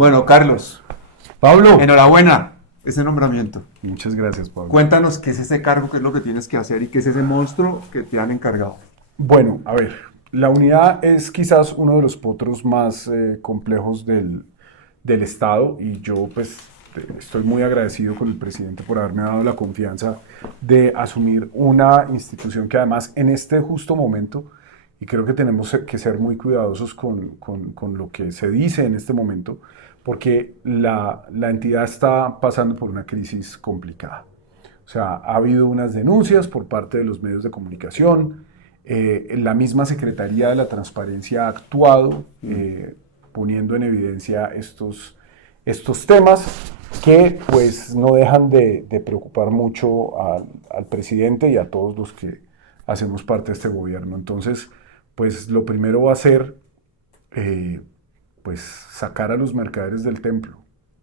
Bueno, Carlos, Pablo. enhorabuena ese nombramiento. Muchas gracias, Pablo. Cuéntanos qué es ese cargo, qué es lo que tienes que hacer y qué es ese monstruo que te han encargado. Bueno, a ver, la unidad es quizás uno de los potros más complejos del Estado y yo pues estoy muy agradecido con el presidente por haberme dado la confianza de asumir una institución que además en este justo momento, y creo que tenemos que ser muy cuidadosos con lo que se dice en este momento, porque la entidad está pasando por una crisis complicada. O sea, ha habido unas denuncias por parte de los medios de comunicación, la misma Secretaría de la Transparencia ha actuado poniendo en evidencia estos temas que pues no dejan de preocupar mucho al presidente y a todos los que hacemos parte de este gobierno. Entonces, pues lo primero va a ser eh, pues sacar a los mercaderes del templo,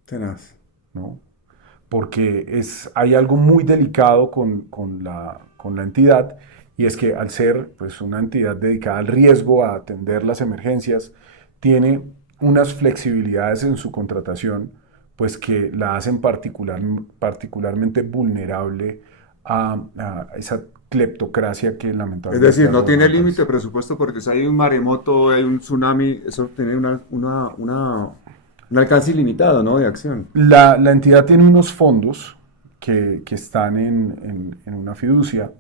Tenaz. ¿no? Porque hay algo muy delicado con la entidad, y es que al ser pues, una entidad dedicada al riesgo, a atender las emergencias, tiene unas flexibilidades en su contratación pues, que la hacen particularmente vulnerable a esa cleptocracia que Es lamentablemente decir, ha no tiene gobernado el límite país. de presupuesto porque si hay un maremoto, hay un tsunami, eso tiene un alcance ilimitado, ¿no? De acción. La entidad tiene unos fondos que están en una fiducia,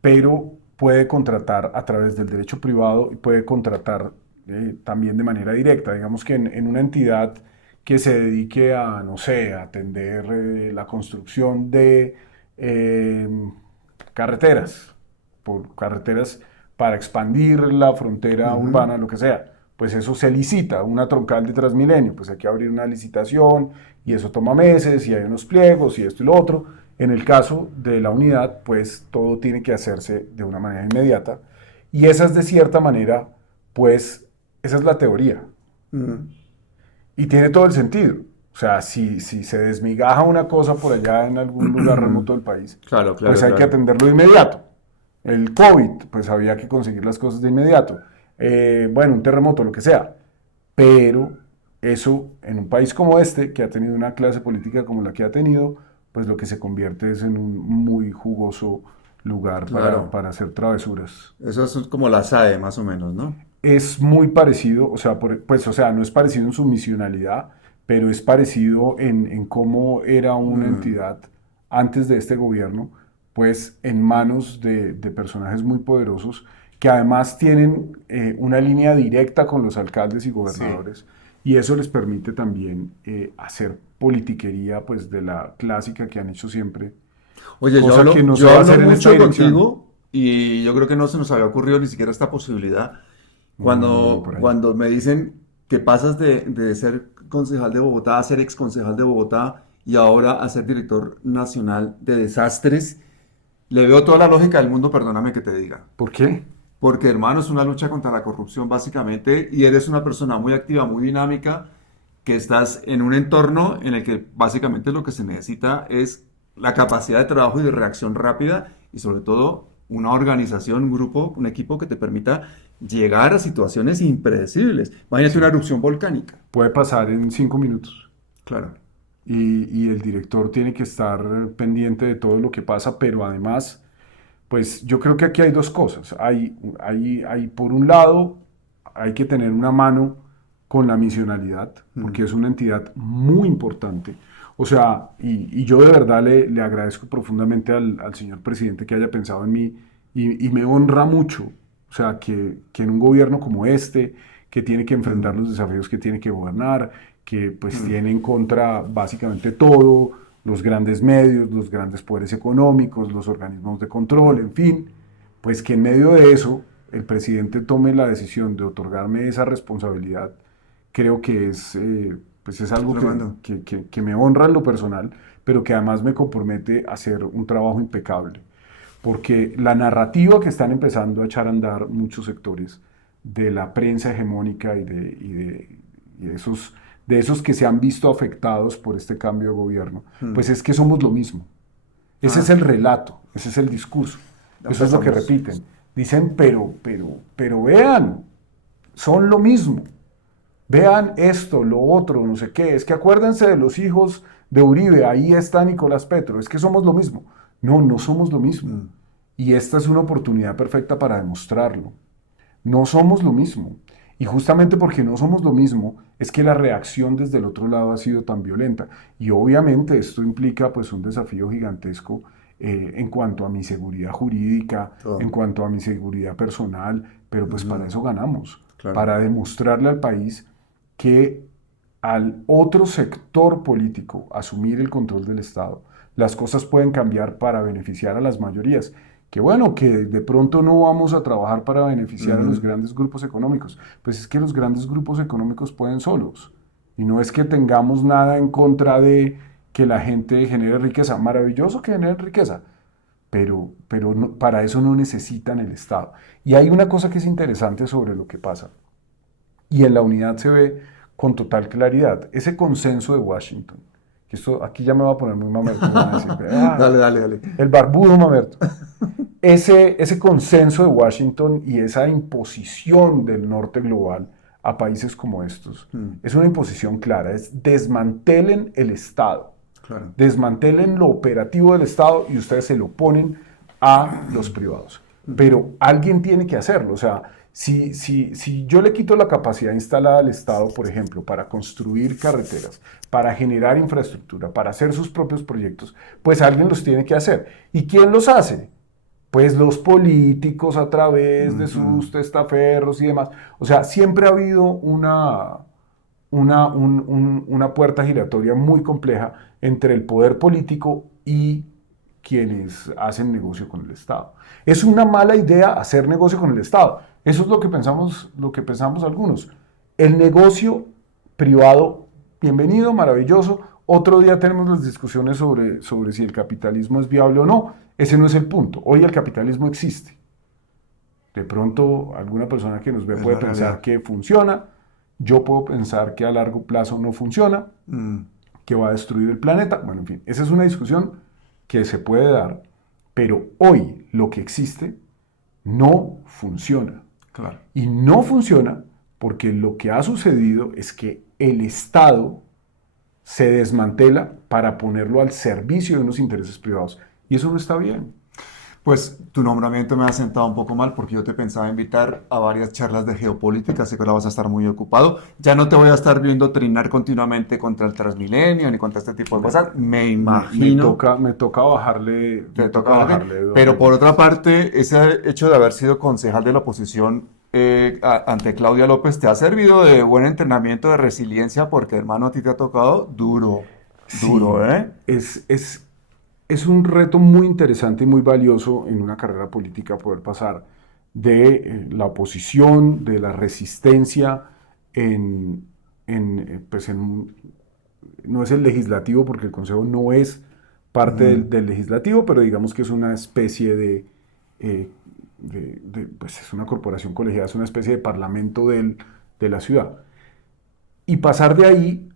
pero puede contratar a través del derecho privado y puede contratar también de manera directa. Digamos que en una entidad que se dedique a, no sé, a atender la construcción de eh, carreteras, por carreteras para expandir la frontera Ujú. urbana, lo que sea, pues eso se licita, una troncal de Transmilenio, pues hay que abrir una licitación y eso toma meses y hay unos pliegos y esto y lo otro. En el caso de la unidad, pues todo tiene que hacerse de una manera inmediata y esa es de cierta manera, pues esa es la teoría Mm. y tiene todo el sentido. O sea, si se desmigaja una cosa por allá en algún lugar remoto del país, Claro, pues claro, hay que claro. atenderlo de inmediato. El COVID, pues había que conseguir las cosas de inmediato. Bueno, un terremoto, lo que sea. Pero eso, en un país como este, que ha tenido una clase política como la que ha tenido, pues lo que se convierte es en un muy jugoso lugar Claro. para hacer travesuras. Eso es como la SAE, más o menos, ¿no? Es muy parecido, o sea, pues, o sea, no es parecido en su misionalidad, pero es parecido en cómo era una Mm. entidad antes de este gobierno, pues en manos de personajes muy poderosos que además tienen una línea directa con los alcaldes y Sí. gobernadores, y eso les permite también hacer politiquería pues de la clásica que han hecho siempre, Oye, cosa que no se yo va a hablo hacer en esta mucho dirección. contigo y yo creo que no se nos había ocurrido ni siquiera esta posibilidad. No voy por ahí. Cuando me dicen que pasas de ser concejal de Bogotá a ser ex concejal de Bogotá y ahora a ser director nacional de desastres, le veo toda la lógica del mundo, perdóname que te diga. ¿Por qué? Porque, hermano, es una lucha contra la corrupción básicamente y eres una persona muy activa, muy dinámica, que estás en un entorno en el que básicamente lo que se necesita es la capacidad de trabajo y de reacción rápida y sobre todo una organización, un grupo, un equipo que te permita llegar a situaciones impredecibles. Imagínate una Sí. erupción volcánica. Puede pasar en 5 minutos Claro. y el director tiene que estar pendiente de todo lo que pasa, pero además, pues yo creo que aquí hay dos cosas. Por un lado, hay que tener una mano con la misionalidad, porque Mm. es una entidad muy importante. O sea, y yo de verdad le agradezco profundamente al señor presidente que haya pensado en mí y me honra mucho. O sea, que en un gobierno como este, que tiene que enfrentar Mm. los desafíos que tiene que gobernar, que pues Mm. tiene en contra básicamente todo, los grandes medios, los grandes poderes económicos, los organismos de control, en fin, pues que en medio de eso el presidente tome la decisión de otorgarme esa responsabilidad, creo que pues es algo Tremendo. que me honra en lo personal, pero que además me compromete a hacer un trabajo impecable. Porque la narrativa que están empezando a echar a andar muchos sectores de la prensa hegemónica y de esos que se han visto afectados por este cambio de gobierno, Mm. pues es que somos lo mismo. Ese es Ah, el relato, ese es el discurso, ya eso es lo que empezamos. repiten. Dicen, pero vean, son lo mismo. Vean esto, lo otro, no sé qué. Es que acuérdense de los hijos de Uribe, ahí está Nicolás Petro. Es que somos lo mismo. No, no somos lo mismo. Mm, Y esta es una oportunidad perfecta para demostrarlo. No somos lo mismo. Y justamente porque no somos lo mismo, es que la reacción desde el otro lado ha sido tan violenta. Y obviamente esto implica pues un desafío gigantesco en cuanto a mi seguridad jurídica, en todo. cuanto a mi seguridad personal, pero pues para Ujú, eso ganamos, claro. para demostrarle al país que al otro sector político asumir el control del Estado, las cosas pueden cambiar para beneficiar a las mayorías. Que bueno, que de pronto no vamos a trabajar para beneficiar a los Ujú, grandes grupos económicos. Pues es que los grandes grupos económicos pueden solos. Y no es que tengamos nada en contra de que la gente genere riqueza. Maravilloso que genere riqueza. Pero para eso no necesitan el Estado. Y hay una cosa que es interesante sobre lo que pasa. Y en la unidad se ve con total claridad ese consenso de Washington. Que esto, aquí ya me va a poner muy mamerto, me van a decir, Dale, dale, dale. el barbudo mamerto. Ese consenso de Washington y esa imposición del norte global a países como estos Mm, es una imposición clara, es desmantelen el Estado, claro. desmantelen lo operativo del Estado y ustedes se lo ponen a los privados. Ujú, Pero alguien tiene que hacerlo, o sea, si yo le quito la capacidad instalada al Estado, por ejemplo, para construir carreteras, para generar infraestructura, para hacer sus propios proyectos, pues alguien los tiene que hacer. ¿Y quién los hace? Pues los políticos a través de ujú. sus testaferros y demás. O sea, siempre ha habido una puerta giratoria muy compleja entre el poder político y quienes hacen negocio con el Estado. Es una mala idea hacer negocio con el Estado. Eso es lo que pensamos algunos. El negocio privado, bienvenido, maravilloso. Otro día tenemos las discusiones sobre si el capitalismo es viable o no. Ese no es el punto. Hoy el capitalismo existe. De pronto, alguna persona que nos ve Es puede la pensar realidad. que funciona. Yo puedo pensar que a largo plazo no funciona, Mm, que va a destruir el planeta. Bueno, en fin, esa es una discusión que se puede dar, pero hoy lo que existe no funciona. claro. Y no funciona porque lo que ha sucedido es que el Estado se desmantela para ponerlo al servicio de unos intereses privados. Y eso no está bien. Pues tu nombramiento me ha sentado un poco mal porque yo te pensaba invitar a varias charlas de geopolítica, sé que ahora vas a estar muy ocupado. Ya no te voy a estar viendo trinar continuamente contra el Transmilenio ni contra este tipo de cosas, me imagino. Me toca bajarle, Te me toca toca bajar. bajarle dos Pero por otra rayitas. parte, ese hecho de haber sido concejal de la oposición ante Claudia López te ha servido de buen entrenamiento de resiliencia porque, hermano, a ti te ha tocado duro, duro, Sí, ¿eh? es un reto muy interesante y muy valioso en una carrera política poder pasar de la oposición, de la resistencia en, no es el legislativo porque el Consejo no es parte Mm, del legislativo, pero digamos que es una especie eh, pues es una corporación colegiada, es una especie de parlamento de la ciudad. Y pasar de ahí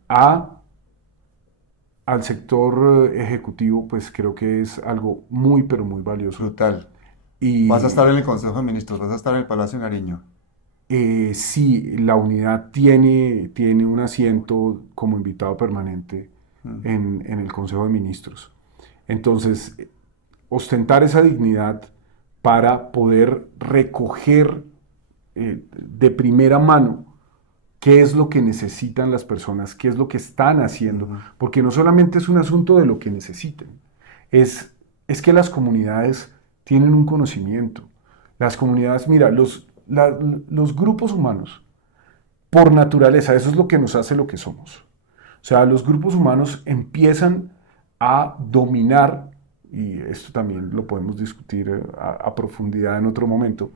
al sector ejecutivo, pues creo que es algo muy, pero muy valioso. brutal. Vas a Y estar en el Consejo de Ministros, vas a estar en el Palacio de Nariño. sí, la unidad tiene un asiento como invitado permanente Mm, en el Consejo de Ministros. Entonces, ostentar esa dignidad para poder recoger de primera mano qué es lo que necesitan las personas, qué es lo que están haciendo, ujú. porque no solamente es un asunto de lo que necesiten, es, es que las comunidades tienen un conocimiento. Las comunidades, mira, los grupos humanos, por naturaleza, eso es lo que nos hace lo que somos. O sea, los grupos humanos empiezan a dominar, y esto también lo podemos discutir a profundidad en otro momento.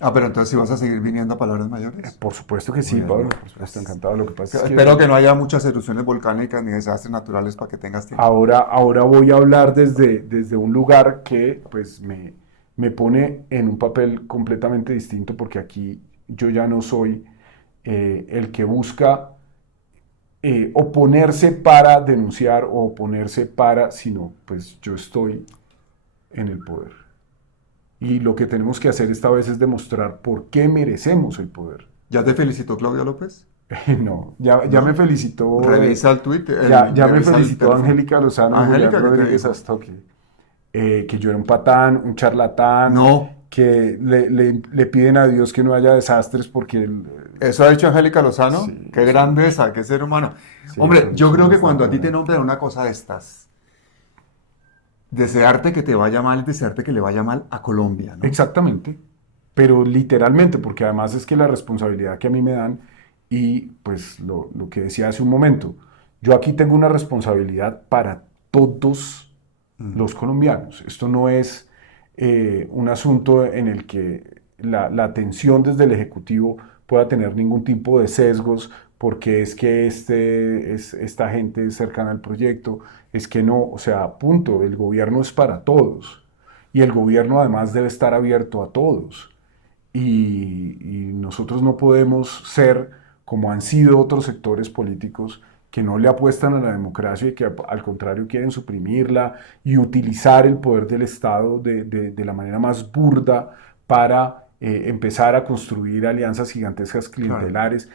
Ah, pero entonces si vas a seguir viniendo a Palabras Mayores. Por supuesto que sí, Bueno, Pablo, por supuesto, pues, encantado. Lo que pasa es espero que que no haya muchas erupciones volcánicas ni desastres naturales para que tengas tiempo. ahora voy a hablar desde un lugar que pues me pone en un papel completamente distinto porque aquí yo ya no soy el que busca oponerse para denunciar o oponerse para, sino pues yo estoy en el poder. Y lo que tenemos que hacer esta vez es demostrar por qué merecemos el poder. ¿Ya te felicitó Claudia López? No, ya ¿no? me felicitó, Revisa el Twitter, ya me revisa el felicitó teléfono. Angélica Lozano y Julián Angélica, ¿qué te Rodríguez dijo? Astoque, que yo era un patán, un charlatán, No, que le piden a Dios que no haya desastres porque eso ha dicho Angélica Lozano. sí, Qué grandeza, qué ser humano. Hombre, yo son creo que bastante cuando a ti te buenas. nombran una cosa de estas, desearte que te vaya mal es desearte que le vaya mal a Colombia, ¿no? Exactamente, pero literalmente, porque además es que la responsabilidad que a mí me dan y pues lo que decía hace un momento, yo aquí tengo una responsabilidad para todos Mm, los colombianos. Esto no es un asunto en el que la atención desde el Ejecutivo pueda tener ningún tipo de sesgos porque es que esta gente es cercana al proyecto, es que no, o sea, punto, el gobierno es para todos y el gobierno además debe estar abierto a todos y nosotros no podemos ser como han sido otros sectores políticos que no le apuestan a la democracia y que al contrario quieren suprimirla y utilizar el poder del Estado de la manera más burda para empezar a construir alianzas gigantescas claro. clientelares.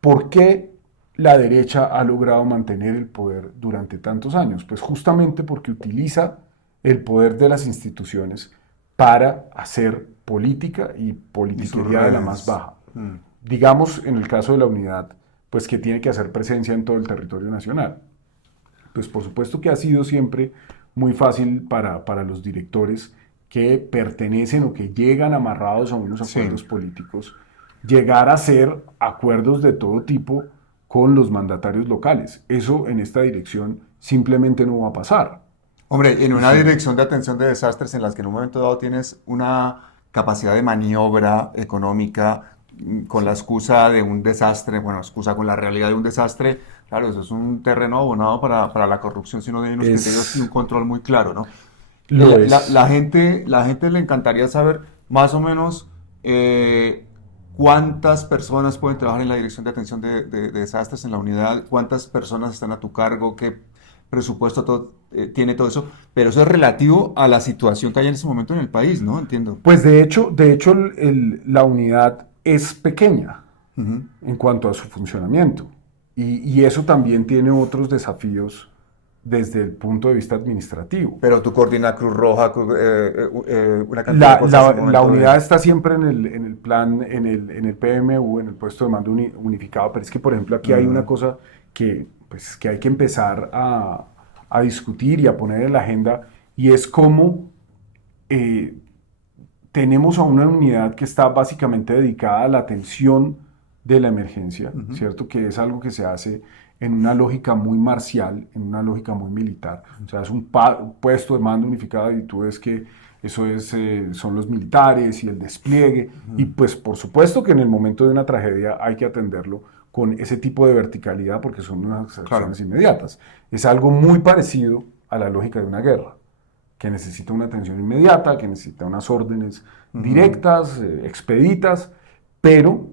¿Por qué la derecha ha logrado mantener el poder durante tantos años? Pues justamente porque utiliza el poder de las instituciones para hacer política y Y sus politiquería de la más redes. baja. Mm. Digamos, en el caso de la unidad, pues que tiene que hacer presencia en todo el territorio nacional. Pues por supuesto que ha sido siempre muy fácil para los directores que pertenecen o que llegan amarrados a unos Sí. acuerdos políticos, llegar a hacer acuerdos de todo tipo con los mandatarios locales. Eso en esta dirección simplemente no va a pasar. Hombre, en Y una si, dirección de atención de desastres en las que en un momento dado tienes una capacidad de maniobra económica con la sí, excusa de un desastre, bueno, excusa con la realidad de un desastre, claro, eso es un terreno abonado para la corrupción si no hay unos criterios y un es, control muy claro, ¿no? lo es. La gente le encantaría saber más o menos cuántas personas pueden trabajar en la dirección de atención de desastres en la unidad, cuántas personas están a tu cargo, qué presupuesto tiene todo eso, pero eso es relativo a la situación que hay en ese momento en el país, ¿no? Entiendo. Pues de hecho la unidad es pequeña Ujú. en cuanto a su funcionamiento. Y eso también tiene otros desafíos desde el punto de vista administrativo. Pero tú coordinas Cruz Roja, una cantidad de cosas en un La momento unidad de... está siempre en el plan, en el PMU, en el puesto de mando unificado, pero es que, por ejemplo, aquí hay una Ujú. cosa pues, que hay que empezar a discutir y a poner en la agenda, y es cómo eh, tenemos a una unidad que está básicamente dedicada a la atención de la emergencia, Ujú. ¿cierto? Que es algo que se hace en una lógica muy marcial, en una lógica muy militar. O sea, es un puesto de mando unificado y tú ves que eso son los militares y el despliegue. Y Ujú. pues por supuesto que en el momento de una tragedia hay que atenderlo con ese tipo de verticalidad porque son unas Claro. acciones inmediatas. Es algo muy parecido a la lógica de una guerra que necesita una atención inmediata, que necesita unas órdenes Ujú. directas, expeditas, pero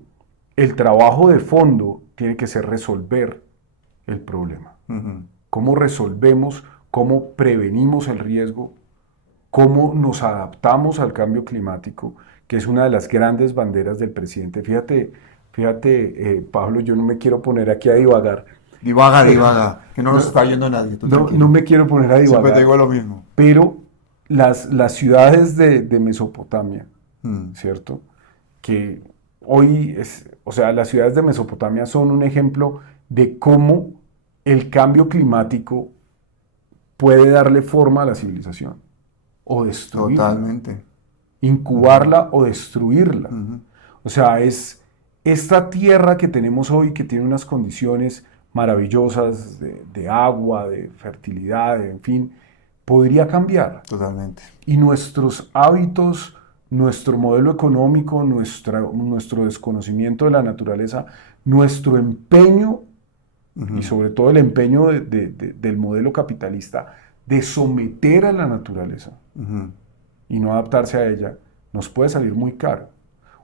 el trabajo de fondo tiene que ser resolver el problema. Ujú. ¿Cómo resolvemos, cómo prevenimos el riesgo, cómo nos adaptamos al cambio climático, que es una de las grandes banderas del presidente? Pablo, yo no me quiero poner aquí a divagar, Divaga, pero divaga, que no nos no, está oyendo nadie, tú no tranquilo. me quiero poner a Siempre te divagar, digo lo mismo. pero las ciudades de Mesopotamia, Mm. ¿cierto? Que hoy o sea, las ciudades de Mesopotamia son un ejemplo de cómo el cambio climático puede darle forma a la civilización o destruirla, Totalmente. Ujú. incubarla o destruirla. Ujú. O sea, es esta tierra que tenemos hoy que tiene unas condiciones maravillosas de agua, de fertilidad, en fin, podría cambiar. Totalmente. Y nuestros hábitos, nuestro modelo económico, nuestro desconocimiento de la naturaleza, nuestro empeño y Ujú. sobre todo el empeño del modelo capitalista de someter a la naturaleza Ujú. y no adaptarse a ella, nos puede salir muy caro.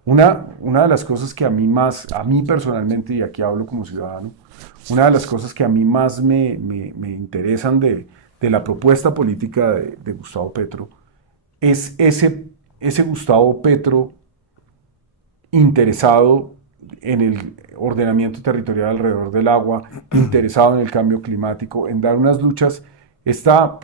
Una de las cosas que a mí personalmente, y aquí hablo como ciudadano, una de las cosas que a mí más me interesan de la propuesta política de Gustavo Petro es ese Gustavo Petro interesado en el ordenamiento territorial alrededor del agua, interesado en el cambio climático, en dar unas luchas. Esta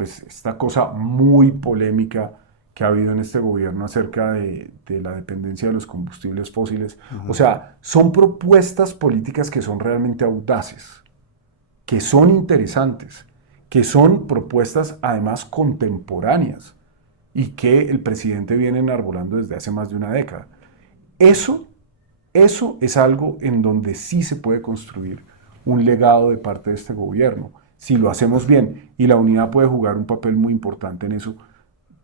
cosa muy polémica que ha habido en este gobierno acerca de la dependencia de los combustibles fósiles. O sea, son propuestas políticas que son realmente audaces, que son interesantes, que son propuestas además contemporáneas y que el presidente viene enarbolando desde hace más de una década. Eso es algo en donde sí se puede construir un legado de parte de este gobierno, si lo hacemos bien, y la unidad puede jugar un papel muy importante en eso,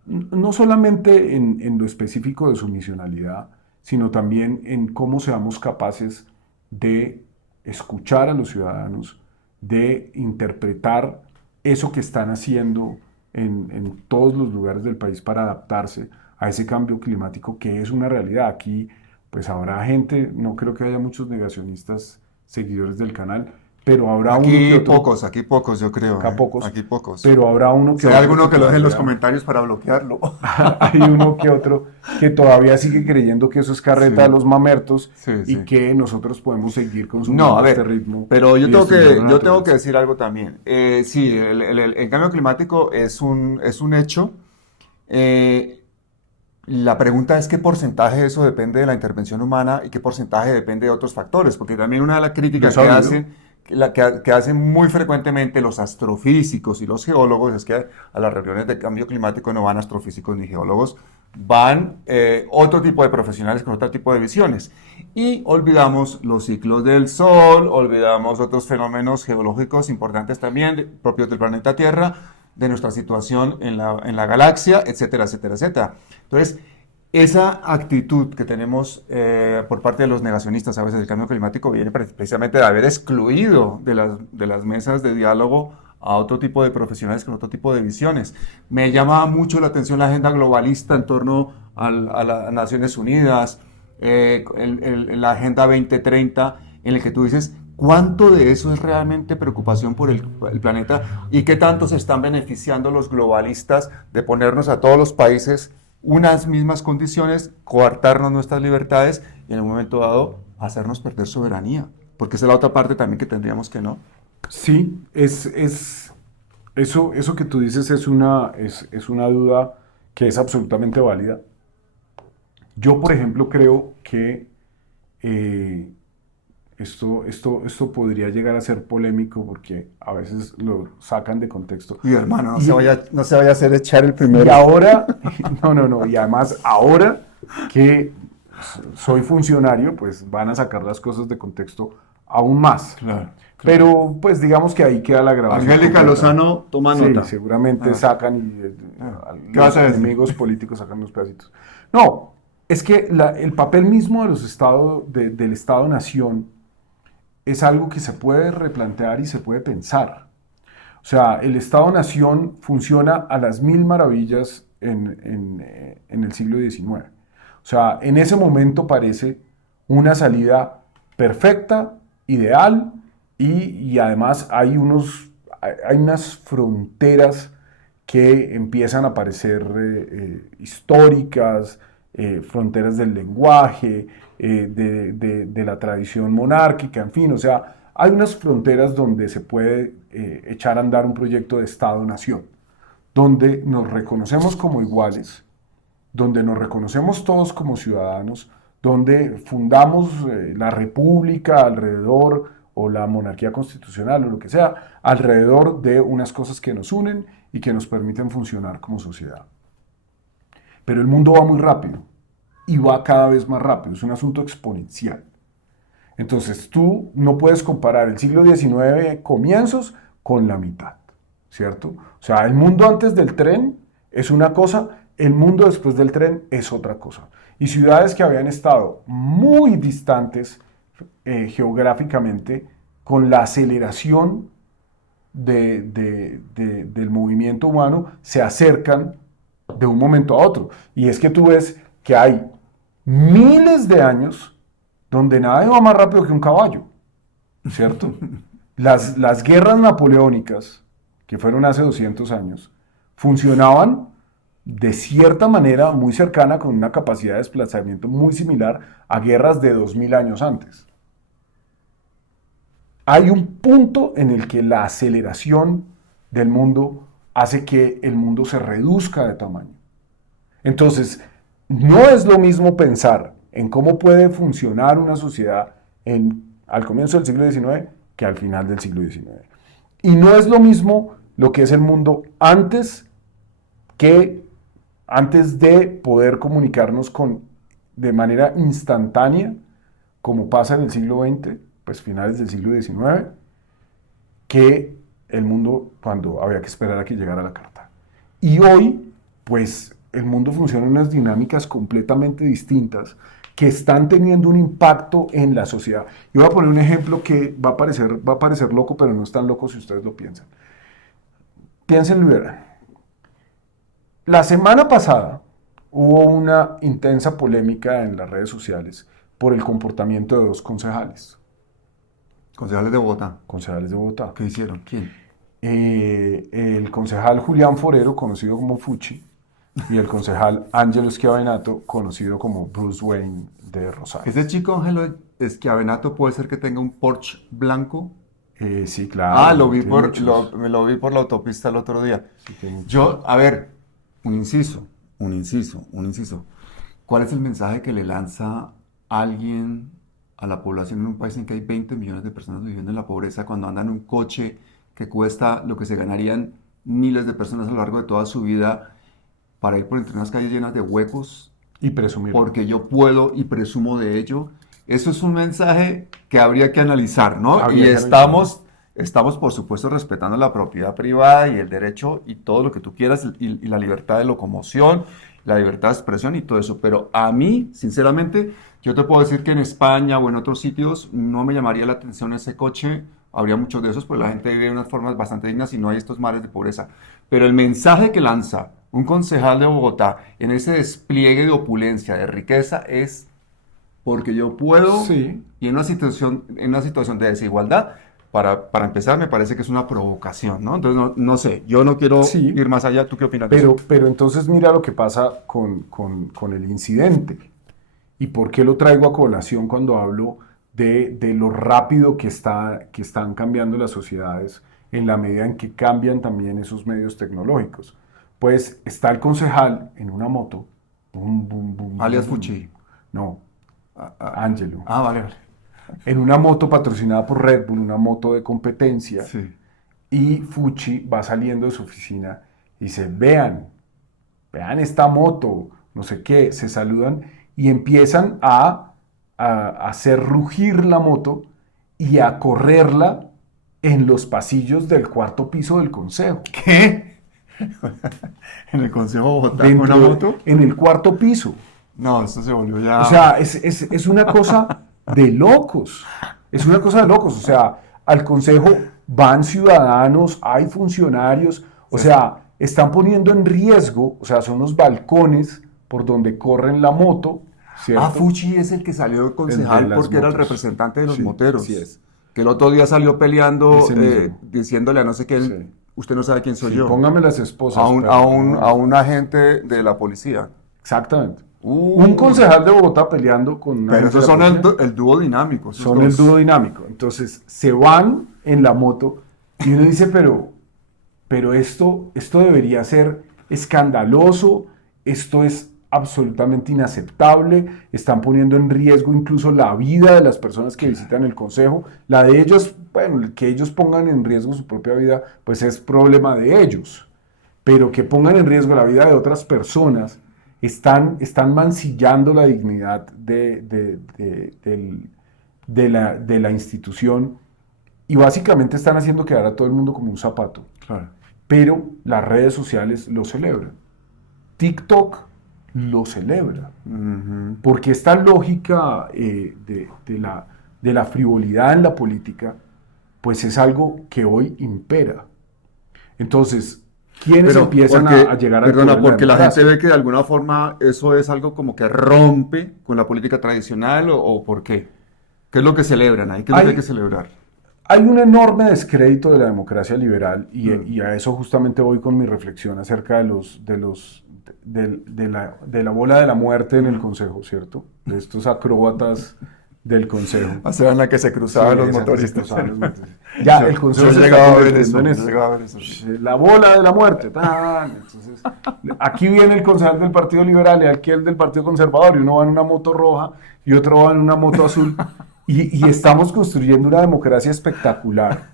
no solamente en lo específico de su misionalidad, sino también en cómo seamos capaces de escuchar a los ciudadanos, de interpretar eso que están haciendo en todos los lugares del país para adaptarse a ese cambio climático que es una realidad. Aquí pues habrá gente, no creo que haya muchos negacionistas seguidores del canal, pero habrá uno que otro. Aquí pocos, yo creo. Acá pocos. Aquí pocos. Pero habrá uno que Si hay otro. alguno que lo deje en los comentarios para bloquearlo. Hay uno que otro que todavía sigue creyendo que eso es carreta de los mamertos y que nosotros podemos seguir consumiendo este ritmo. Pero yo tengo que decir algo también. Sí, el cambio climático es un hecho. La pregunta es qué porcentaje de eso depende de la intervención humana y qué porcentaje depende de otros factores, porque también una de las críticas que hacen muy frecuentemente los astrofísicos y los geólogos es que a las reuniones de cambio climático no van astrofísicos ni geólogos, van otro tipo de profesionales con otro tipo de visiones. Y olvidamos los ciclos del Sol, olvidamos otros fenómenos geológicos importantes también, propios del planeta Tierra, de nuestra situación en la galaxia, etcétera, etcétera, etcétera. Entonces, esa actitud que tenemos por parte de los negacionistas a veces del cambio climático viene precisamente de haber excluido de las mesas de diálogo a otro tipo de profesionales con otro tipo de visiones. Me llama mucho la atención la agenda globalista en torno a las Naciones Unidas, la Agenda 2030, en el que tú dices, ¿cuánto de eso es realmente preocupación por el planeta y qué tanto se están beneficiando los globalistas de ponernos a todos los países unas mismas condiciones, coartarnos nuestras libertades y en un momento dado hacernos perder soberanía? Porque esa es la otra parte también que tendríamos que no. Sí, eso que tú dices es una duda que es absolutamente válida. Yo, por ejemplo, creo que esto podría llegar a ser polémico porque a veces lo sacan de contexto. Y hermano, no se vaya a hacer echar el primero. Y ahora, no, y además ahora que soy funcionario, pues van a sacar las cosas de contexto aún más. Claro. Pero pues digamos que ahí queda la grabación. Angélica Lozano toma nota. Sí, seguramente sacan y los enemigos políticos sacan los pedacitos. No, es que el papel mismo de los del Estado-Nación es algo que se puede replantear y se puede pensar. O sea, el Estado-Nación funciona a las mil maravillas en el siglo XIX. O sea, en ese momento parece una salida perfecta, ideal, y además hay unas fronteras que empiezan a aparecer históricas, fronteras del lenguaje, de la tradición monárquica, en fin, o sea, hay unas fronteras donde se puede echar a andar un proyecto de Estado-Nación, donde nos reconocemos como iguales, donde nos reconocemos todos como ciudadanos, donde fundamos la república alrededor, o la monarquía constitucional, o lo que sea, alrededor de unas cosas que nos unen y que nos permiten funcionar como sociedad. Pero el mundo va muy rápido, y va cada vez más rápido, es un asunto exponencial. Entonces tú no puedes comparar el siglo XIX comienzos con la mitad, ¿cierto? O sea, el mundo antes del tren es una cosa, el mundo después del tren es otra cosa. Y ciudades que habían estado muy distantes geográficamente, con la aceleración del movimiento humano, se acercan de un momento a otro. Y es que tú ves que hay miles de años donde nada iba más rápido que un caballo, ¿cierto? Las guerras napoleónicas, que fueron hace 200 años, funcionaban de cierta manera muy cercana, con una capacidad de desplazamiento muy similar a guerras de 2000 años antes. Hay un punto en el que la aceleración del mundo hace que el mundo se reduzca de tamaño. Entonces, no es lo mismo pensar en cómo puede funcionar una sociedad al comienzo del siglo XIX que al final del siglo XIX. Y no es lo mismo lo que es el mundo antes de poder comunicarnos de manera instantánea, como pasa en el siglo XX, pues finales del siglo XIX, que el mundo cuando había que esperar a que llegara la carta. Y hoy, pues el mundo funciona en unas dinámicas completamente distintas que están teniendo un impacto en la sociedad. Yo voy a poner un ejemplo que va a parecer loco, pero no es tan loco si ustedes lo piensan. Piénsenlo y verán. La semana pasada hubo una intensa polémica en las redes sociales por el comportamiento de dos concejales. Concejales de Bogotá. Concejales de Bogotá. ¿Qué hicieron? ¿Quién? El concejal Julián Forero, conocido como Fuchi, y el concejal Ángelo Schiavenato, conocido como Bruce Wayne de Rosario. ¿Ese chico Ángelo Schiavenato puede ser que tenga un Porsche blanco? Sí, claro. Me lo vi por la autopista el otro día. Sí, Yo, a ver, un inciso. ¿Cuál es el mensaje que le lanza alguien a la población en un país en que hay 20 millones de personas viviendo en la pobreza cuando andan en un coche que cuesta lo que se ganarían miles de personas a lo largo de toda su vida para ir por entre unas calles llenas de huecos? Y presumir. Porque yo puedo y presumo de ello. Eso es un mensaje que habría que analizar, ¿no? Y estamos, por supuesto, respetando la propiedad privada y el derecho y todo lo que tú quieras y la libertad de locomoción, la libertad de expresión y todo eso. Pero a mí, sinceramente, yo te puedo decir que en España o en otros sitios no me llamaría la atención ese coche. Habría muchos de esos, pues la gente vive de unas formas bastante dignas y no hay estos mares de pobreza. Pero el mensaje que lanza un concejal de Bogotá en ese despliegue de opulencia, de riqueza, es porque yo puedo, sí. Y en una situación de desigualdad, para empezar, me parece que es una provocación, ¿no? Entonces, no sé, yo no quiero ir más allá. ¿Tú qué opinas de eso? Pero entonces mira lo que pasa con el incidente. ¿Y por qué lo traigo a colación cuando hablo de lo rápido que están cambiando las sociedades en la medida en que cambian también esos medios tecnológicos? Pues está el concejal en una moto. Boom, boom, boom, Alias boom. Fuchi. No, Ángelo. Vale. En una moto patrocinada por Red Bull, una moto de competencia. Sí. Y Fuchi va saliendo de su oficina y dice, vean esta moto, no sé qué, se saludan y empiezan a hacer rugir la moto y a correrla en los pasillos del cuarto piso del consejo. ¿Qué? ¿En el Consejo de Bogotá con una moto? En el cuarto piso. No, esto se volvió ya... O sea, es una cosa de locos. Es una cosa de locos. O sea, al consejo van ciudadanos, hay funcionarios, o sea, están poniendo en riesgo, o sea, son los balcones por donde corren la moto, ¿cierto? Fuchi es el que salió concejal porque era el representante de los moteros. Sí es. Que el otro día salió peleando, diciéndole a no sé qué, usted no sabe quién soy yo. Póngame las esposas. A un agente de la policía. Exactamente. Un concejal de Bogotá peleando con... Pero esos son el dúo dinámico. Son el dúo dinámico. Entonces, se van en la moto y uno dice, pero esto debería ser escandaloso, esto es absolutamente inaceptable, están poniendo en riesgo incluso la vida de las personas que visitan el consejo, la de ellos, bueno, que ellos pongan en riesgo su propia vida, pues es problema de ellos, pero que pongan en riesgo la vida de otras personas, están mancillando la dignidad de la institución y básicamente están haciendo quedar a todo el mundo como un zapato. Claro. Pero las redes sociales lo celebran. TikTok lo celebra. Uh-huh. Porque esta lógica de la frivolidad en la política, pues es algo que hoy impera. Entonces, ¿quiénes empiezan a llegar al poder? Perdona, porque la gente ve que de alguna forma eso es algo como que rompe con la política tradicional o ¿por qué? ¿Qué es lo que celebran ahí? ¿Qué es lo que hay que celebrar? Hay un enorme descrédito de la democracia liberal y a eso justamente voy con mi reflexión acerca de de la bola de la muerte en el Consejo, ¿cierto? De estos acróbatas del Consejo. O sea, en la que se cruzaban los esa que se motoristas. cruzaban los motoristas. Ya, el Consejo Yo se llegaba está a ver convirtiendo eso, en yo eso. llegaba a ver eso. La bola de la muerte. ¡Tan! Entonces, aquí viene el concejal del Partido Liberal y aquí el del Partido Conservador, y uno va en una moto roja y otro va en una moto azul, y estamos construyendo una democracia espectacular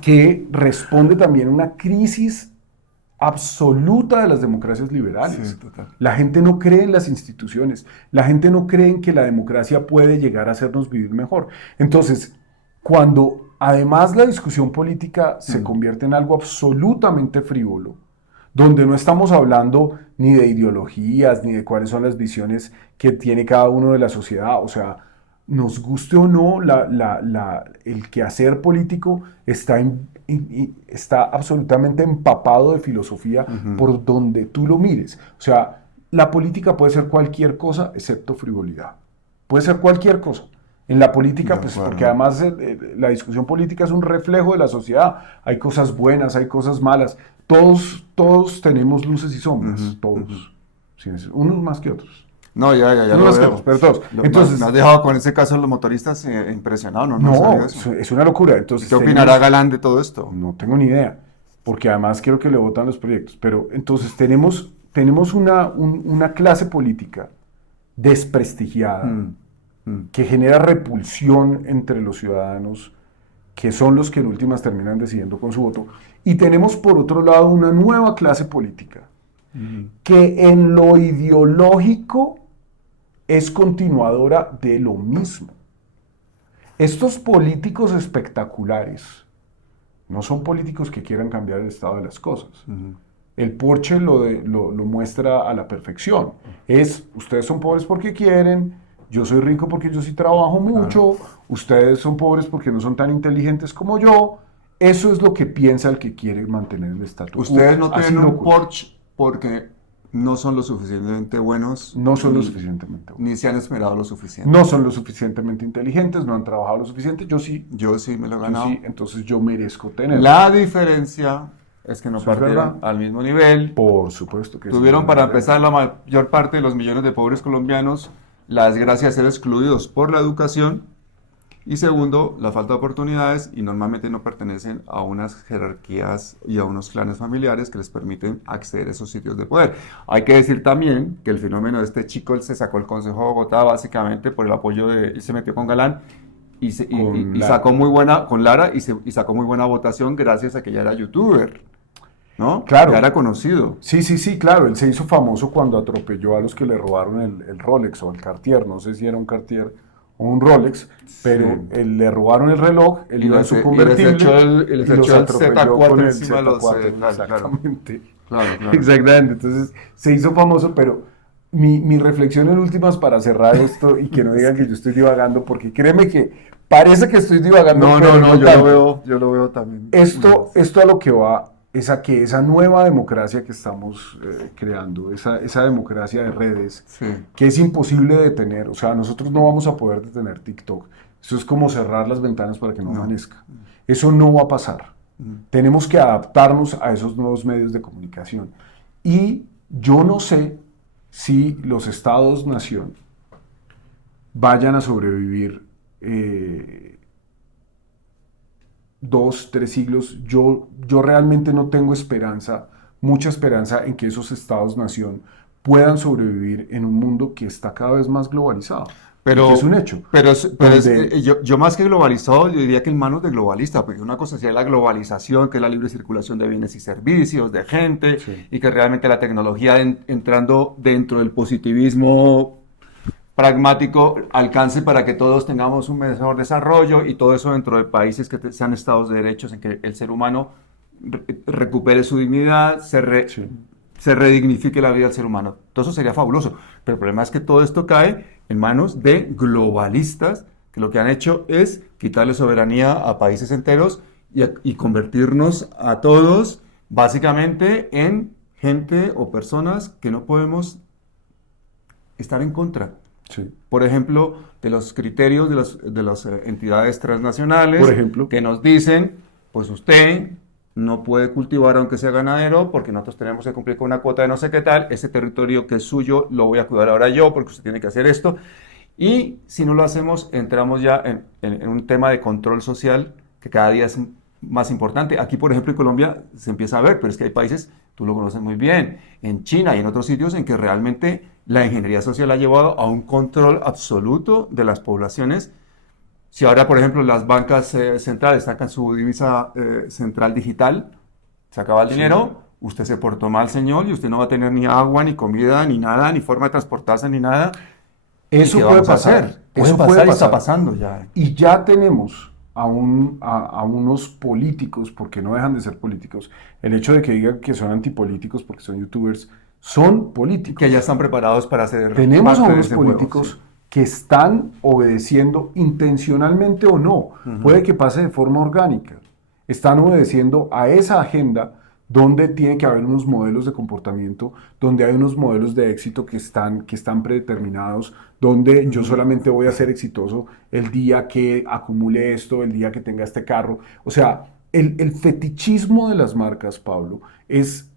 que responde también a una crisis absoluta de las democracias liberales. Sí, total. La gente no cree en las instituciones, la gente no cree en que la democracia puede llegar a hacernos vivir mejor. Entonces, cuando además la discusión política se convierte en algo absolutamente frívolo, donde no estamos hablando ni de ideologías, ni de cuáles son las visiones que tiene cada uno de la sociedad, o sea, nos guste o no, el quehacer político está absolutamente empapado de filosofía por donde tú lo mires. O sea, la política puede ser cualquier cosa excepto frivolidad. Puede ser cualquier cosa. En la política, pues porque además la discusión política es un reflejo de la sociedad. Hay cosas buenas, hay cosas malas. Todos tenemos luces y sombras, todos. Sí, unos más que otros. No, ya No lo los veo. queremos, pero todos. Entonces, me has dejado con ese caso de los motoristas impresionado, ¿no? no, Sabía eso. es una locura. Entonces, ¿Qué opinará Galán de todo esto? No tengo ni idea, porque además quiero que le votan los proyectos. Pero entonces tenemos una clase política desprestigiada que genera repulsión entre los ciudadanos, que son los que en últimas terminan decidiendo con su voto. Y tenemos por otro lado una nueva clase política que en lo ideológico es continuadora de lo mismo. Estos políticos espectaculares no son políticos que quieran cambiar el estado de las cosas. El Porsche lo muestra a la perfección. Ustedes son pobres porque quieren, yo soy rico porque yo sí trabajo mucho, ustedes son pobres porque no son tan inteligentes como yo. Eso es lo que piensa el que quiere mantener el estatus quo. Ustedes no Así tienen lo un ocurre. Porsche porque no son lo suficientemente buenos. No son lo suficientemente buenos. Ni se han esmerado lo suficiente. No son lo suficientemente inteligentes, no han trabajado lo suficiente. Yo sí. Yo sí me lo he Yo ganado. sí, entonces yo merezco tenerlo. La diferencia es que no Eso es partieron verdad. al mismo nivel. Por supuesto que sí. Tuvieron para empezar la mayor parte de los millones de pobres colombianos la desgracia de ser excluidos por la educación. Y segundo, la falta de oportunidades, y normalmente no pertenecen a unas jerarquías y a unos clanes familiares que les permiten acceder a esos sitios de poder. Hay que decir también que el fenómeno de este chico, él se sacó el Consejo de Bogotá básicamente por el apoyo él se metió con Galán y sacó muy buena, con Lara, y sacó muy buena votación gracias a que ya era youtuber, ¿no? Claro. Ya era conocido. Sí, claro. Él se hizo famoso cuando atropelló a los que le robaron el Rolex o el Cartier. No sé si era un Cartier o un Rolex, pero le robaron el reloj, él iba en su convertible y les echó el Z4 con el encima de los... Z4, claro. exactamente. Claro. Exactamente. Entonces se hizo famoso, pero mi reflexión en últimas para cerrar esto y que no digan que yo estoy divagando, porque créeme que parece que estoy divagando. pero No, tanto. yo lo veo también. Esto a lo que va es a que esa nueva democracia que estamos creando, esa democracia de redes, Sí. que es imposible detener, o sea, nosotros no vamos a poder detener TikTok. Eso es como cerrar las ventanas para que no amanezca. Eso no va a pasar. Tenemos que adaptarnos a esos nuevos medios de comunicación. Y yo no sé si los estados-nación vayan a sobrevivir 2, 3 siglos. Yo realmente no tengo mucha esperanza en que esos estados-nación puedan sobrevivir en un mundo que está cada vez más globalizado. Pero que es un hecho. Yo más que globalizado, yo diría que en manos de globalista, porque una cosa sería la globalización, que es la libre circulación de bienes y servicios, de gente, y que realmente la tecnología entrando dentro del positivismo pragmático alcance para que todos tengamos un mejor desarrollo, y todo eso dentro de países que sean estados de derechos en que el ser humano recupere su dignidad, se redignifique la vida del ser humano. Todo eso sería fabuloso, pero el problema es que todo esto cae en manos de globalistas que lo que han hecho es quitarle soberanía a países enteros y convertirnos a todos básicamente en gente o personas que no podemos estar en contra. Sí. Por ejemplo, de los criterios de las entidades transnacionales, Por ejemplo, que nos dicen, pues usted no puede cultivar aunque sea ganadero, porque nosotros tenemos que cumplir con una cuota de no sé qué tal, ese territorio que es suyo lo voy a cuidar ahora yo, porque usted tiene que hacer esto. Y si no lo hacemos, entramos ya en un tema de control social que cada día es más importante. Aquí, por ejemplo, en Colombia se empieza a ver, pero es que hay países, tú lo conoces muy bien, en China y en otros sitios en que realmente la ingeniería social ha llevado a un control absoluto de las poblaciones. Si ahora, por ejemplo, las bancas centrales sacan su divisa central digital, se acaba el dinero, usted se portó mal, señor, y usted no va a tener ni agua, ni comida, ni nada, ni forma de transportarse, ni nada. Eso ¿Y qué puede vamos a pasar. hacer? Eso Puede puede pasar y está pasar. pasando ya. Y ya tenemos a unos políticos, porque no dejan de ser políticos. El hecho de que digan que son antipolíticos porque son youtubers, son políticos. Que ya están preparados para hacer Tenemos a parte de unos ese juego, políticos sí. que están obedeciendo intencionalmente o no. Puede que pase de forma orgánica. Están obedeciendo a esa agenda donde tiene que haber unos modelos de comportamiento, donde hay unos modelos de éxito que están predeterminados, donde yo solamente voy a ser exitoso el día que acumule esto, el día que tenga este carro. O sea, el fetichismo de las marcas, Pablo, es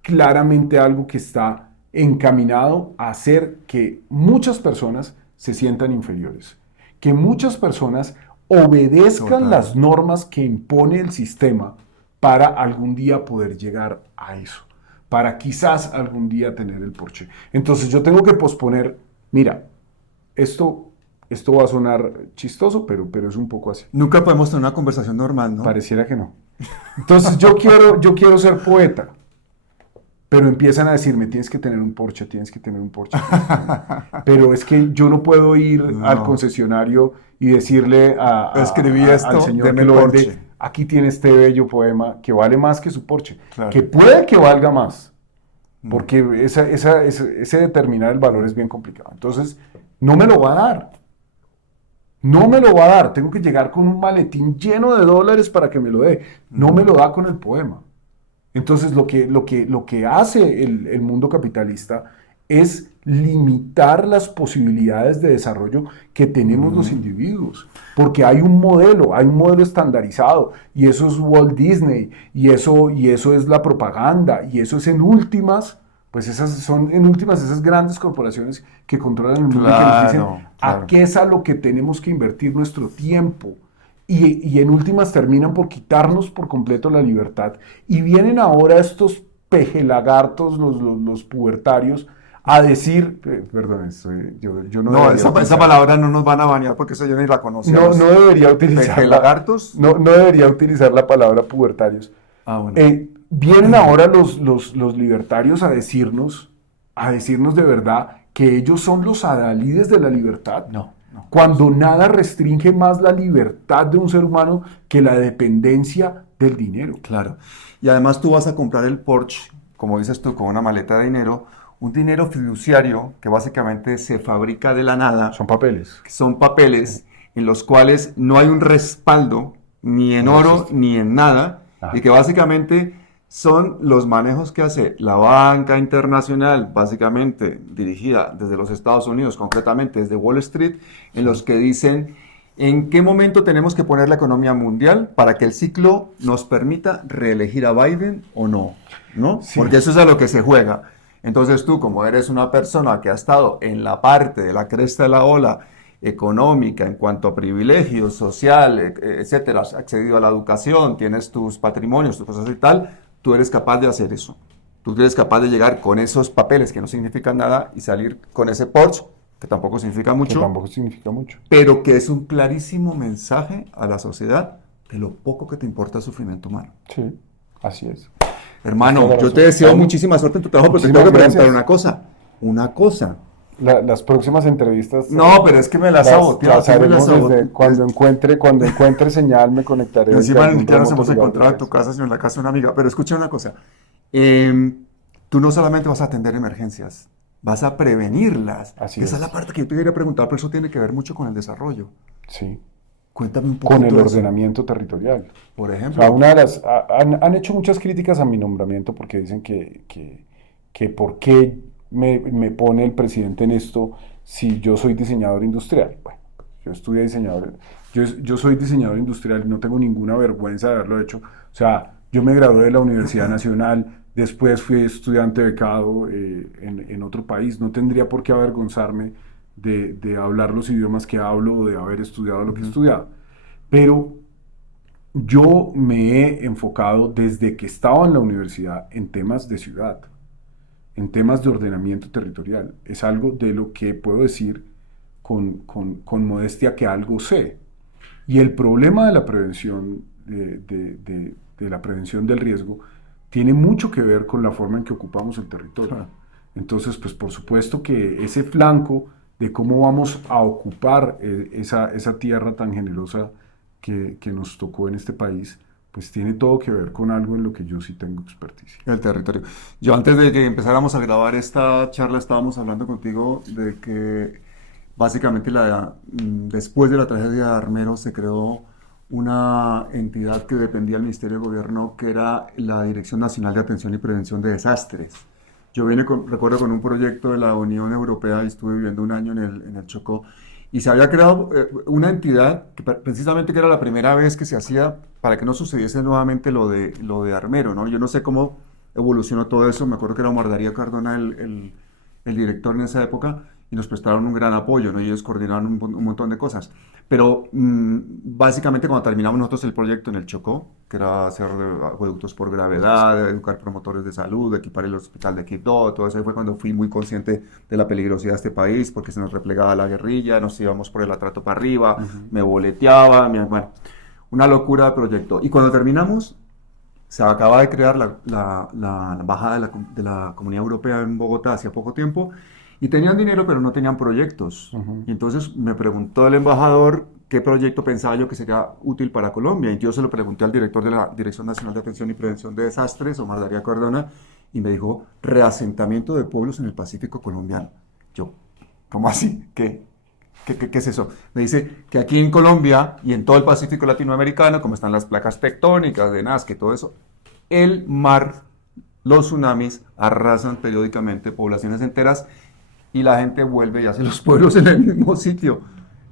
claramente algo que está encaminado a hacer que muchas personas se sientan inferiores, que muchas personas obedezcan Total. las normas que impone el sistema para algún día poder llegar a eso, para quizás algún día tener el Porsche. Entonces yo tengo que posponer, mira, esto va a sonar chistoso, pero es un poco así. Nunca podemos tener una conversación normal, ¿no? Pareciera que no. Entonces yo quiero ser poeta. Pero empiezan a decirme, tienes que tener un Porsche, tienes que tener un Porsche. Pero es que yo no puedo ir al concesionario y decirle Escribí esto, al señor deme que el lo Porsche. vende, aquí tiene este bello poema que vale más que su Porsche. Claro. Que puede que valga más, porque ese determinar el valor es bien complicado. Entonces, no me lo va a dar. No me lo va a dar. Tengo que llegar con un maletín lleno de dólares para que me lo dé. No me lo da con el poema. Entonces, lo que hace el mundo capitalista es limitar las posibilidades de desarrollo que tenemos los individuos, porque hay un modelo estandarizado, y eso es Walt Disney, y eso es la propaganda, y eso es en últimas, pues esas grandes corporaciones que controlan el mundo y que nos dicen Claro. a qué es a lo que tenemos que invertir nuestro tiempo. Y en últimas terminan por quitarnos por completo la libertad. Y vienen ahora estos pejelagartos, los pubertarios, a decir, perdón, yo no No, debería esa utilizar- palabra no nos van a banear porque eso yo ni la no, conocemos. no debería utilizar ¿Pejelagartos? no debería utilizar la palabra pubertarios. Ah, bueno. Vienen ahora los libertarios a decirnos de verdad que ellos son los adalides de la libertad. No. Cuando nada restringe más la libertad de un ser humano que la dependencia del dinero. Claro. Y además tú vas a comprar el Porsche, como dices tú, con una maleta de dinero, un dinero fiduciario que básicamente se fabrica de la nada. Son papeles. Que son papeles en los cuales no hay un respaldo ni en oro ni en nada, y que básicamente son los manejos que hace la banca internacional, básicamente dirigida desde los Estados Unidos, concretamente desde Wall Street, en los que dicen en qué momento tenemos que poner la economía mundial para que el ciclo nos permita reelegir a Biden o no, ¿no? Sí. Porque eso es a lo que se juega. Entonces tú, como eres una persona que ha estado en la parte de la cresta de la ola económica en cuanto a privilegios, social, etcétera, has accedido a la educación, tienes tus patrimonios, tus cosas y tal, tú eres capaz de hacer eso. Tú eres capaz de llegar con esos papeles que no significan nada y salir con ese Porsche, que tampoco significa Que mucho, tampoco significa mucho. pero que es un clarísimo mensaje a la sociedad de lo poco que te importa el sufrimiento humano. Sí, así es. Hermano, Toda la yo te razón. deseo Pablo, muchísima suerte en tu trabajo, pero te muchísimas tengo que preguntar gracias. una cosa. Las próximas entrevistas. No, pero es que me la saboteaste, las me la haremos saboteaste. desde cuando encuentre señal me conectaré. Y desde encima ni algún siquiera nos remoto hemos lugar. encontrado en tu casa, sino en la casa de una amiga. Pero escucha una cosa. Tú no solamente vas a atender emergencias, vas a prevenirlas. Así Esa es es. la parte que yo te quería preguntar, pero eso tiene que ver mucho con el desarrollo. Sí, Cuéntame un poquito con el de eso. ordenamiento territorial. Por O ejemplo. sea, han hecho muchas críticas a mi nombramiento porque dicen que por qué me pone el presidente en esto si yo soy diseñador industrial. Bueno, yo estudié diseñador, yo soy diseñador industrial y no tengo ninguna vergüenza de haberlo hecho. O sea, Yo me gradué de la Universidad Nacional, después fui estudiante becado en otro país. No tendría por qué avergonzarme de hablar los idiomas que hablo o de haber estudiado lo que he estudiado. Pero yo me he enfocado desde que estaba en la universidad en temas de ciudad, en temas de ordenamiento territorial. Es algo de lo que puedo decir con modestia que algo sé. Y el problema de la prevención, de la prevención del riesgo tiene mucho que ver con la forma en que ocupamos el territorio. Entonces, pues por supuesto que ese flanco de cómo vamos a ocupar esa tierra tan generosa que nos tocó en este país, pues tiene todo que ver con algo en lo que yo sí tengo experticia. El territorio. Yo antes de que empezáramos a grabar esta charla estábamos hablando contigo de que básicamente después de la tragedia de Armero se creó una entidad que dependía del Ministerio de Gobierno, que era la Dirección Nacional de Atención y Prevención de Desastres. Yo recuerdo con un proyecto de la Unión Europea y estuve viviendo un año en el Chocó, y se había creado una entidad que precisamente que era la primera vez que se hacía para que no sucediese nuevamente lo de Armero, ¿no? Yo no sé cómo evolucionó todo eso. Me acuerdo que era Omar Darío Cardona el director en esa época, y nos prestaron un gran apoyo, ¿no? Y ellos coordinaron un montón de cosas. Pero básicamente cuando terminamos nosotros el proyecto en el Chocó, que era hacer acueductos por gravedad, educar promotores de salud, equipar el hospital de Quibdó, todo eso fue cuando fui muy consciente de la peligrosidad de este país, porque se nos replegaba la guerrilla, nos íbamos por el atrato para arriba, me boleteaba, bueno, una locura de proyecto. Y cuando terminamos, se acaba de crear la embajada de la Comunidad Europea en Bogotá hacía poco tiempo, y tenían dinero, pero no tenían proyectos. Y entonces me preguntó el embajador qué proyecto pensaba yo que sería útil para Colombia. Y yo se lo pregunté al director de la Dirección Nacional de Atención y Prevención de Desastres, Omar Darío Cardona, y me dijo, reasentamiento de pueblos en el Pacífico colombiano. Yo, ¿cómo así? ¿Qué es eso? Me dice que aquí en Colombia y en todo el Pacífico latinoamericano, como están las placas tectónicas de Nazca y todo eso, el mar, los tsunamis arrasan periódicamente poblaciones enteras, y la gente vuelve y hace los pueblos en el mismo sitio.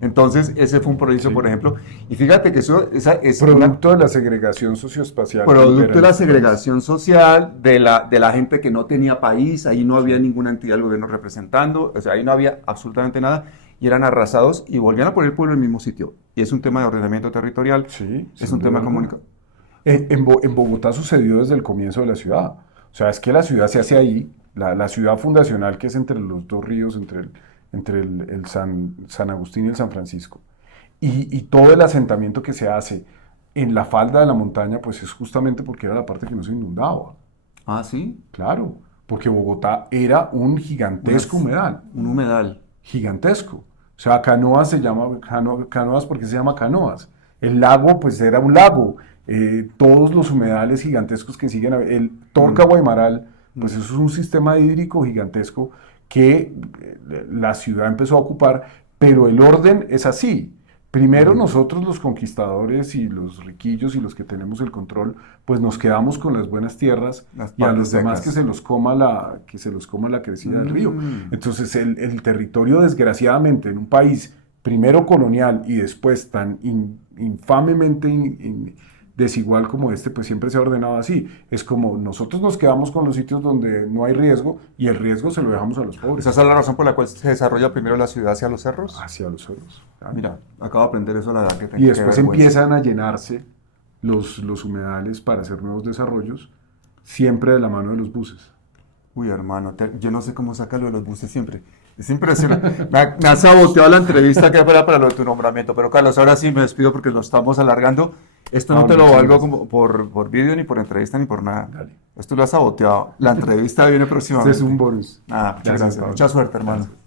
Entonces, ese fue un proyecto, por ejemplo. Y fíjate que eso es producto de la segregación socioespacial. Producto de la segregación social, de la gente que no tenía país, ahí no había ninguna entidad del gobierno representando, o sea, ahí no había absolutamente nada, y eran arrasados y volvían a poner el pueblo en el mismo sitio. Y es un tema de ordenamiento territorial, sí, es un tema de comunicación. En Bogotá sucedió desde el comienzo de la ciudad. O sea, es que la ciudad se hace ahí. La ciudad fundacional, que es entre los dos ríos, entre el San Agustín y el San Francisco, y todo el asentamiento que se hace en la falda de la montaña, pues es justamente porque era la parte que no se inundaba. Ah, ¿sí? Claro, porque Bogotá era un gigantesco humedal. Un humedal. Gigantesco. O sea, Canoas se llama Canoas porque se llama Canoas. El lago, pues era un lago. Todos los humedales gigantescos que siguen, el Torca Guaymaral, pues eso es un sistema hídrico gigantesco que la ciudad empezó a ocupar, pero el orden es así. Primero nosotros los conquistadores y los riquillos y los que tenemos el control, pues nos quedamos con las buenas tierras y a los demás que se los coma la crecida del río. Entonces el territorio, desgraciadamente, en un país primero colonial y después tan infamemente desigual como este, pues siempre se ha ordenado así. Es como nosotros nos quedamos con los sitios donde no hay riesgo y el riesgo se lo dejamos a los pobres. ¿Esa es la razón por la cual se desarrolla primero la ciudad hacia los cerros? Hacia los cerros. Ah, mira, acabo de aprender eso a la edad que tengo. Y después empiezan a llenarse los humedales para hacer nuevos desarrollos, siempre de la mano de los buses. Uy, hermano, yo no sé cómo saca lo de los buses siempre. Es impresionante. Me ha saboteado la entrevista que era para lo de tu nombramiento. Pero Carlos, ahora sí me despido porque lo estamos alargando. Esto no te lo valgo como por vídeo, ni por entrevista, ni por nada. Dale. Esto lo has saboteado. La entrevista viene próximamente. Este es un bonus. Muchas gracias. Mucha suerte, hermano. Gracias.